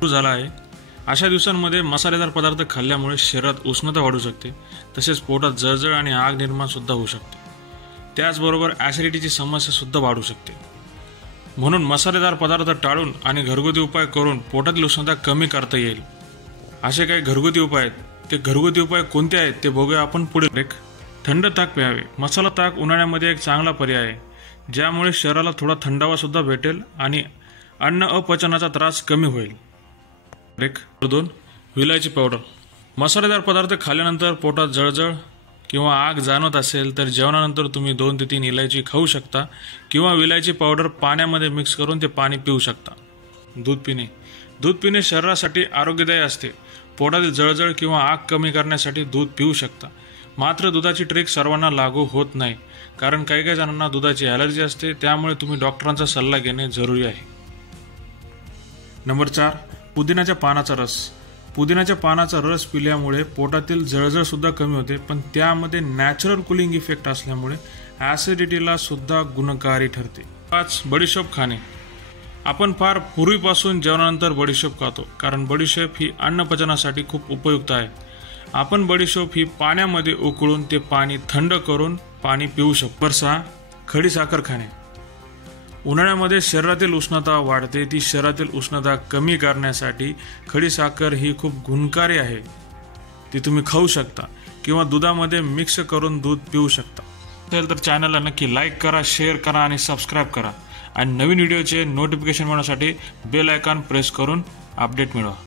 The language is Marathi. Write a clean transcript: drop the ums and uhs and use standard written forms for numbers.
सुरू झाला आहे। अशा दिवसांमध्ये मसालेदार पदार्थ खाल्ल्यामुळे शरीरात उष्णता वाढू शकते, तसेच पोटात जळजळ आणि आग निर्माण सुद्धा होऊ शकते। त्याचबरोबर ॲसिडिटीची समस्या सुद्धा वाढू शकते। म्हणून मसालेदार पदार्थ टाळून आणि घरगुती उपाय करून पोटातील उष्णता कमी करता येईल। असे काही घरगुती उपाय आहेत, ते घरगुती उपाय कोणते आहेत ते बघूया आपण पुढे। थंड ताक प्यावे। मसाला ताक उन्हाळ्यामध्ये एक चांगला पर्याय आहे, ज्यामुळे शरीराला थोडा थंडावा सुद्धा भेटेल आणि अन्न अपचनाचा त्रास कमी होईल। 2. विलायची पावडर। मसालेदार पदार्थ खाल्ल्यानंतर पोटात जळजळ किंवा आग जाणवत असेल तर जेवणानंतर तुम्ही 2 ते 3 इलायची खाऊ शकता किंवा विलायची पावडर पाण्यामध्ये मिक्स करून ते पाणी पिऊ शकता। दूध पिणे। दूध पिणे शरीरासाठी आरोग्यदायी असते। पोटातील जळजळ किंवा आग कमी करण्यासाठी दूध पिऊ शकता। मात्र दुधाची ट्रिक सर्वांना लागू होत नाही, कारण काही जणांना दुधाची ॲलर्जी असते, त्यामुळे तुम्ही डॉक्टरांचा सल्ला घेणे जरुरी आहे। नंबर 4. पुदिन्याच्या पानाचा रस। पुदिन्याच्या पानाचा रस पिल्यामुळे पोटातील जळजळ सुद्धा कमी होते, पण त्यामध्ये नॅचरल कूलिंग इफेक्ट असल्यामुळे ॲसिडिटीला सुद्धा गुणकारी ठरते। 5. बडीशोप खाणे। आपण फार पूर्वीपासून जेवणानंतर बडीशोप खातो, कारण बडीशोप ही अन्नपचनासाठी खूप उपयुक्त आहे। आपण बडीशोप ही पाण्यामध्ये उकळून ते पाणी थंड करून पाणी पिऊ शकतो। 6. खडीसाखर खाणे। उन्हाळ्यामध्ये शरीरातील उष्णता वाढते, ती शरीरातील उष्णता कमी करण्यासाठी खडीसाखर ही खूप गुणकारी आहे। ती तुम्ही खाऊ शकता किंवा दुधामध्ये मिक्स करून दूध पिऊ शकता। तर चॅनलला नक्की लाईक करा, शेअर करा आणि सबस्क्राईब करा, आणि नवीन व्हिडिओचे नोटिफिकेशन मिळवण्यासाठी बेल आयकॉन प्रेस करून अपडेट मिळवा।